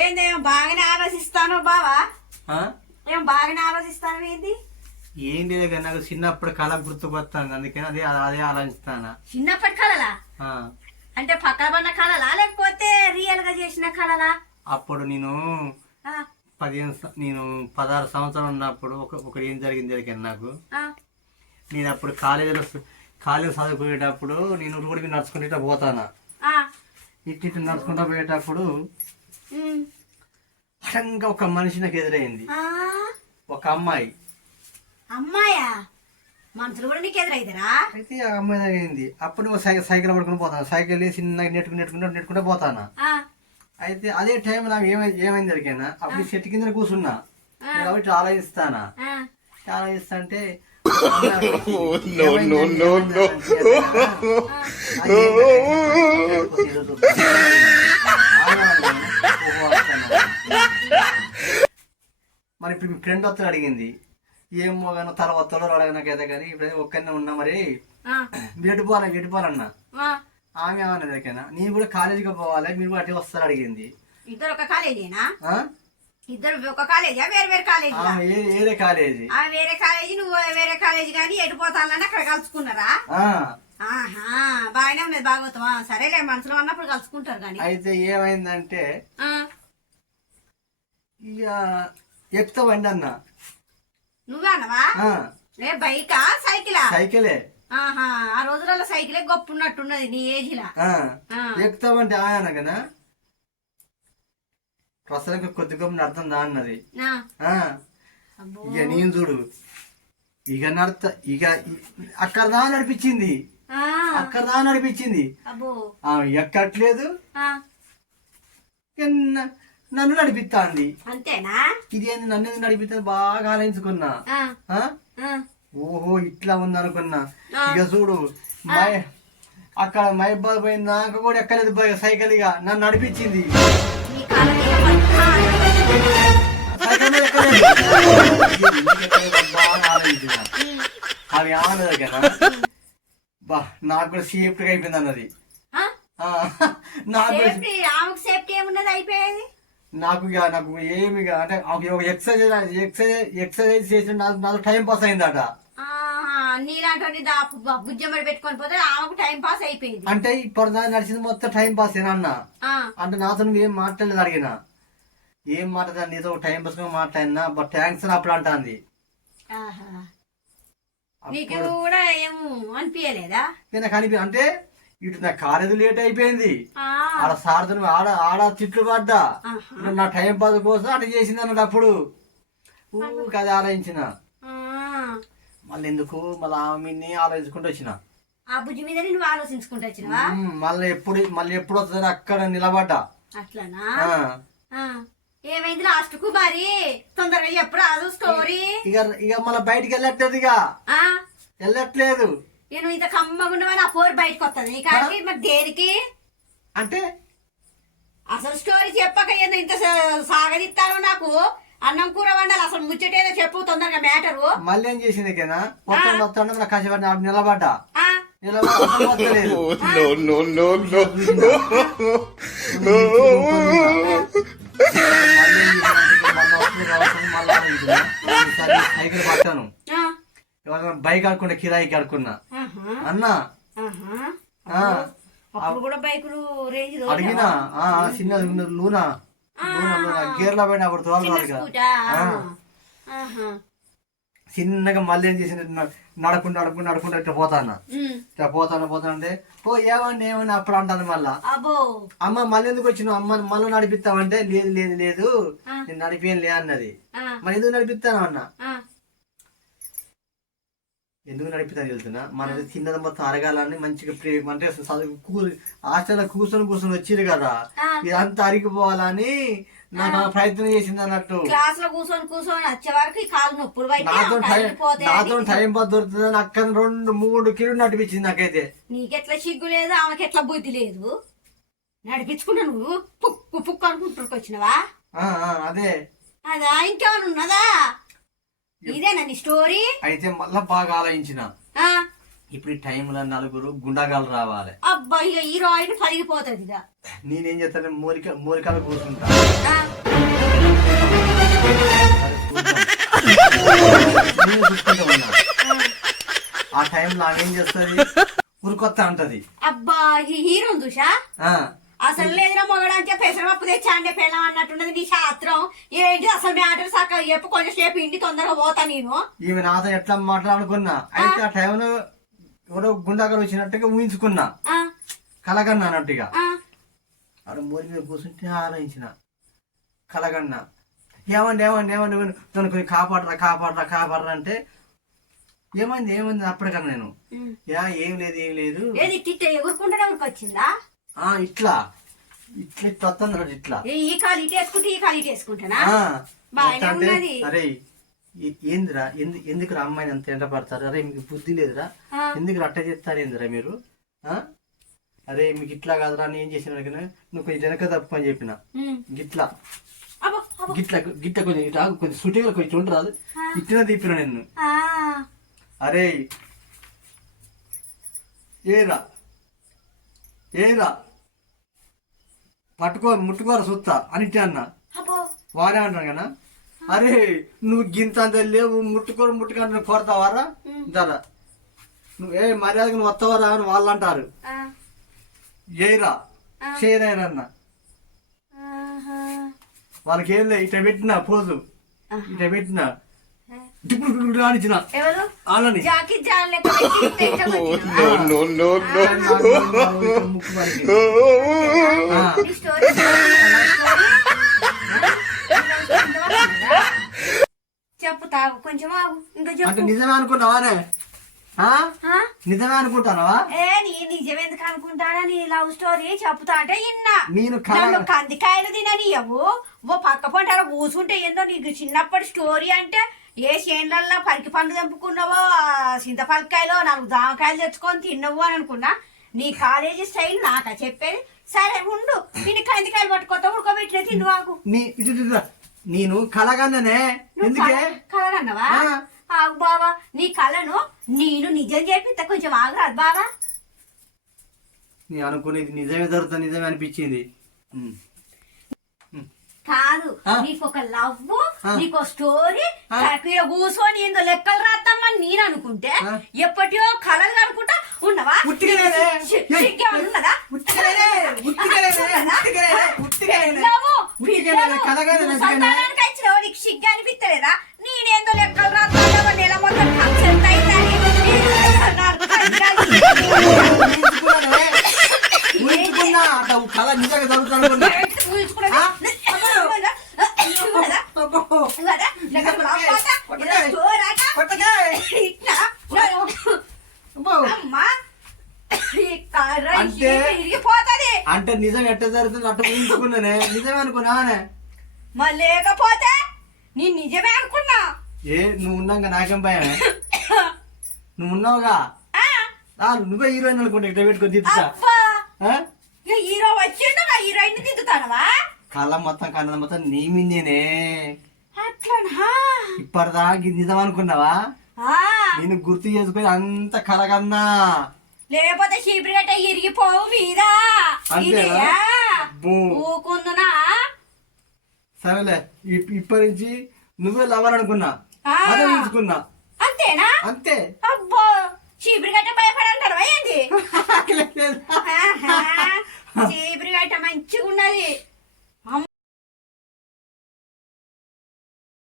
ఏందేమో బాగానే ఆలోచిస్తాను బావా. ఆ? ఏం బాగానే ఆలోచిస్తాను ఏంది? ఏం లేదు కానీ నాకు చిన్నప్పుడు కళ గుర్తుకొస్తాను, అందుకని అదే అదే ఆలోచిస్తానా. చిన్నప్పటి కళలా? ఆ. అంటే పక్కన పడిన కళలా లేకపోతే రియల్ గా చేసిన కళలా? అప్పుడు నేను ఆ, 16 సంవత్సరాలు ఉన్నప్పుడు ఒకటి ఏం జరిగింది తెలియదు నాకు. ఆ, నేను అప్పుడు కాలేజీలో చదువుకునేటప్పుడు నేను రోడ్డు మీద నడుచుకుంటే ఇట్లా పోతానా. ఆ, ఇటు నడుచుకుంటా పోయేటప్పుడు ఉమ్, సడన్గా ఒక మనిషి నాకు ఎదురైంది, ఆ. ఒక అమ్మాయి. అమ్మాయా? మనుషులు కూడా నీకు ఎదురైతారా? అయితే ఆ అమ్మాయి తగింది. అప్పుడు నువ్వు సైకిల్ పడుకుని పోతాను, సైకిల్ చిన్నగా నెట్టుకుంటే పోతానా. ఆ, అయితే అదే టైం నాకు ఏమైంది దొరికినా అప్పుడు చెట్టు కింద కూర్చున్నా. నేను కాబట్టి ఆలోచిస్తానా. ఆ. ఆలోచిస్తాంటే మరి ఇప్పుడు మీ ఫ్రెండ్ వస్తాడు అడిగింది, ఏమో కానీ తర్వాత అడగనాకైతే కానీ ఇప్పుడు ఒక్కనే ఉన్నా, మరి గెట్టుపోవాలన్నా. ఆమె ఏమన్నా దగ్గర నేను కూడా కాలేజీకి పోవాలి, మీరు కూడా అటే వస్తారు అడిగింది. ఇద్దరు ఒక కాలేజీనా? ఇద్దరు ఒక కాలేజా? వేరే వేరే కాలేజీ? వేరే కాలేజీ. వేరే కాలేజీ, నువ్వు వేరే కాలేజీ. కానీ ఎటు పోతానని అక్కడ కలుసుకున్నారా? ఆహా, బాగానే ఉన్నది భాగవతం. సరేలే, మనసులో అన్నప్పుడు కలుసుకుంటారు. కానీ అయితే ఏమైందంటే ఇక ఎక్కుతావండి అన్న. నువ్వే అన్నవా? ఏ బైకా సైకిలా? సైకిలే. ఆహా, ఆ రోజులలో సైకిలే గొప్ప ఉన్నట్టున్నది నీ ఏజ్ లా. ఎక్కుతావంటే ఆయన కదా ప్రస్తుతానికి కొద్ది గొప్ప అర్థం దా అన్నది. ఇక నేను చూడు ఇక ఇక అక్కడ దా నడిపించింది, అక్కడ దా నడిపించింది. ఎక్కట్లేదు, నన్ను నడిపిస్తాంది. అంతేనా? ఇది ఏంది నన్ను ఎందుకు నడిపిస్తుంది బాగా ఆలోచించుకున్నా. ఓహో ఇట్లా ఉంది అనుకున్నా. ఇక చూడు అక్కడ మైబాద్ పోయిందాక కూడా ఎక్కలేదు సైకిల్, ఇక నన్ను నడిపించింది. అవి ఆనదు కదా బా, నాకు కూడా సేఫ్టీగా అయిపోయింది అన్నది. నాకు ఏమి అంటే ఎక్సర్సైజ్ చేసిన నాకు టైం పాస్ అయిందట. నీలాంటి బుజ్జమ్మడి పెట్టుకొని పోతే ఆమెకు టైం పాస్ అయిపోయింది. అంటే ఇప్పుడు నడిచింది మొత్తం టైం పాస్ అన్న. అంటే నాతో ఏం మాట్లాడలేదు, అడిగిన ఏం మాట్లాడా, నీతో టైం పాస్ మాట్లాడినా బట్ థ్యాంక్స్ అని అప్పుడు అంటాంది. నీకు కూడా ఏమో అనిపించలేదా? నాకు అంటే ఇటు నా కాలేజీ లేట్ అయిపోయింది, ఆడ సార్తో ఆడ తిట్లు పడ్డా, నా టైం పాస్ కోసం అటు చేసింది అన్నట్టు. అప్పుడు అది ఆలోచించిన, మళ్ళీ ఎందుకు మళ్ళీ ఆమె ఆలోచించుకుంటూ వచ్చిన. ఆ బుజ్జి మీద నువ్వు ఆలోచించుకుంటూ వచ్చినవా? మళ్ళీ ఎప్పుడు వస్తుంది అక్కడ నిలబడ్డా. అట్లనా? ఏమైంది లాస్ట్ కు? మరి తొందరగా చెప్పు రాదు స్టోరీ. ఇక మళ్ళీ బయటికి వెళ్ళట్లేదు, వెళ్ళట్లేదు. నేను ఇంత కమ్మగుండవని ఆ పోరు బయటకు వస్తుంది కానీ మరి దేనికి అంటే అసలు స్టోరీ చెప్పక ఏందో ఇంత సాగదిస్తారు. నాకు అన్నం కూర వండాలి, అసలు ముచ్చటేదో చెప్పు తొందరగా మ్యాటరు. మళ్ళీ ఏం చేసింది వస్తాడు కాసేపు నిలబడ్డా, సైకిల్ పట్టాను, బైక్ ఆడుకుంటే కిరాయికి ఆడుకున్నా అన్నా. అడిగినా చిన్న లూనా గేర్లా పోయినా అప్పుడు తోలరాదు కదా. చిన్నగా మళ్ళీ ఏం చేసింది, నడుకుంటూ ఇట్లా పోతానా. ఇట్లా పోతానంటే ఏమండి అప్పుడు అంటాను. మళ్ళా అమ్మ మళ్ళీ ఎందుకు వచ్చినావు, అమ్మ మళ్ళీ నడిపిస్తామంటే లేదు నేను నడిపేం లే అన్నది. మరి ఎందుకు నడిపిస్తాను అన్నా. ఎందుకు నడిపిస్తాను వెళ్తున్నా, మన తిన్నది మొత్తం అరగాలని మంచిగా అంటే హాస్టల్లో కూర్చొని వచ్చిరు కదా, ఇదంతా అరిగిపోవాలని నాకు ప్రయత్నం చేసింది అన్నట్టు. క్లాస్ లో కూర్చొని వచ్చే వరకు కాలు నొప్పులు నాతో టైం పాస్ దొరుకుతుందని అక్కడ 2-3 కిలో నడిపించింది నాకైతే. నీకెట్లా సిగ్గు లేదు, ఆమెకి ఎట్లా బుద్ధి లేదు, నడిపించుకుంటా నువ్వు పుక్కు అనుకుంటుకు వచ్చినవా? అదే అదా ఇంకేమైనా ఉన్నదా? ఇదేనా నీ స్టోరీ? అయితే మళ్ళా బాగా ఆలోచించిన, ఇప్పుడు ఈ టైంలో నలుగురు గుండాగాలు రావాలి. అబ్బా ఇక హీరో అయిన పలిగిపోతుంది ఇక. నేనేం చేస్తాను, మూరికాలు కూర్చుంటా. నేను చూసుకుంటా ఉన్నా. ఆ టైంలో ఆమె ఏం చేస్తుంది, ఉరికొత్త అంటది. అబ్బా ఈ హీరో చూసా అసలు లేదురా మొగడు అంటే పెసరపప్పు తెచ్చా అంటే పెళ్ళం అన్నట్టున్నది నీ శాస్త్రం. ఏంటి అసలు మ్యాటర్ సక్క చెప్పు, కొంచెం సేపు ఇంటి తొందరగా పోతా నేను. ఈమె నాతో ఎట్లా మాట్లాడుకున్నా, అయితే ఆ టైంలో ఎవరో గుండాగాలు వచ్చినట్టుగా ఊహించుకున్నా, కలగన్నా అన్నట్టుగా. ఆడ మోరి మీద కూర్చుంటే ఆలోచించిన, కలగన్నా ఏమండి ఏమండి ఏమండి నన్ను కొంచెం కాపాడరా అంటే ఏమైంది అప్పటికన్నా నేను ఏం లేదు ఎగురుకుంటే వచ్చిందా ఇట్లా వస్తుంది ఇట్లా ఈ కాలు ఇటు వేసుకుంటే ఈ కాలు ఇటు వేసుకుంటానా. అరే ఏందిరా ఎందుకు అమ్మాయిని అంత ఎంట పడతారు, అరే మీకు బుద్ధి లేదురా, ఎందుకు అట్ట చేస్తారు ఏందిరా మీరు, అరే మీకు ఇట్లా కాదురా అని ఏం చేసిన నువ్వు కొంచెం వెనక తప్పు అని చెప్పిన, గిట్లా కొంచెం సుటిగా కొంచెం ఉండరాదు, ఇట్టిన తీపిన నిన్ను. అరే ఏరా ముట్టుకోరా సుత్తా అని అన్నా. వారే అంటాను కదా, అరే నువ్వు గింత అంత లేవు ముట్టుకొని కొడతావారా దాదా, నువ్వు మర్యాదగా నువ్వు వస్తావారా అని వాళ్ళు అంటారు. చేయరాన్న వాళ్ళకి ఏం లేదు, ఇట్లా పెట్టిన పోజు ఇట్లా పెట్టిన ఇప్పుడు రానిచ్చిన చెప్పు తాగు కొంచెం ఆగు ఇంకా చెప్పు. అంటే నిజమే అనుకున్నావానే, నిజమే అనుకుంటానవా? నిజం ఎందుకు అనుకుంటానా, నీ లవ్ స్టోరీ చెప్తా అంటే ఇన్నా. నేను కందికాయలు తిననియవు ఓ పక్క పంటారా కూర్చుంటే ఏందో నీకు చిన్నప్పటి స్టోరీ అంటే ఏ చేనులల్లో పరికి పండు తెంపుకున్నావో, చింతపలకాయలో 4 జామకాయలు తెచ్చుకొని తిన్నావు అని అనుకున్నా. నీ కాలేజీ స్టైల్ నాకా చెప్పేది. సరే ఉండు, నేను కందికాయలు పట్టుకోతా ఉడకబెట్టిన తిన్నువాకు. నేను కలగన్ననే కలగన్నవా? ఆగు బావా, నీ కళను నేను నిజం చెప్పితే కొంచెం ఆగరాదు బావా. నీ అనుకునేది నిజమే జరుగుతుంది, నిజమే అనిపించింది కాదు. నీకు ఒక లవ్, నీకు స్టోరీ కూర్చొని ఏందో లెక్కలు రాద్దామని నేను అనుకుంటే ఎప్పటియో కళలు అనుకుంటా ఉన్నవా? ఉన్నదా? నీకు సిగ్గు అనిపిస్తలేదా? నేనేందో లెక్కలు రాద్దాం నెల మొత్తం కన్సల్ట్ అవుతాయి. అంటే నిజం ఎట్ట జరుగుతుంది అట్ట ఊహించుకున్నానే, నిజమే అనుకున్నానే. మరి లేకపోతే నేను నిజమే అనుకున్నా. నువ్వు ఉన్నాక నాకేం భయం, నువ్వు ఉన్నావుగా. నువ్వే హీరోయిన్ అనుకుంటా ఇట్లా పెట్టుకొని తిప్పుతా. హీరో వచ్చిండు నా హీరోయిన్ దిద్దుతానవా? కళ్ళ మొత్తం కన్నద మొత్తం నీ మీదేనే. అట్లా ఇప్పటిదాకా నిజం అనుకున్నావా? నేను గుర్తు చేసుకుని అంత కలగన్నా, లేకపోతే చీపురుగట్ట ఇరిగిపోవు మీద ఊకుందునా. సరేలే, ఇప్పటి నుంచి నువ్వే లవర్ అనుకున్నా, అదే ఊహించుకున్నా. అంతేనా? అంతే. అబ్బో చీపురుగట్ట భయపడంటారు ఏంది? చీపురుగట్ట మంచిగా ఉన్నది.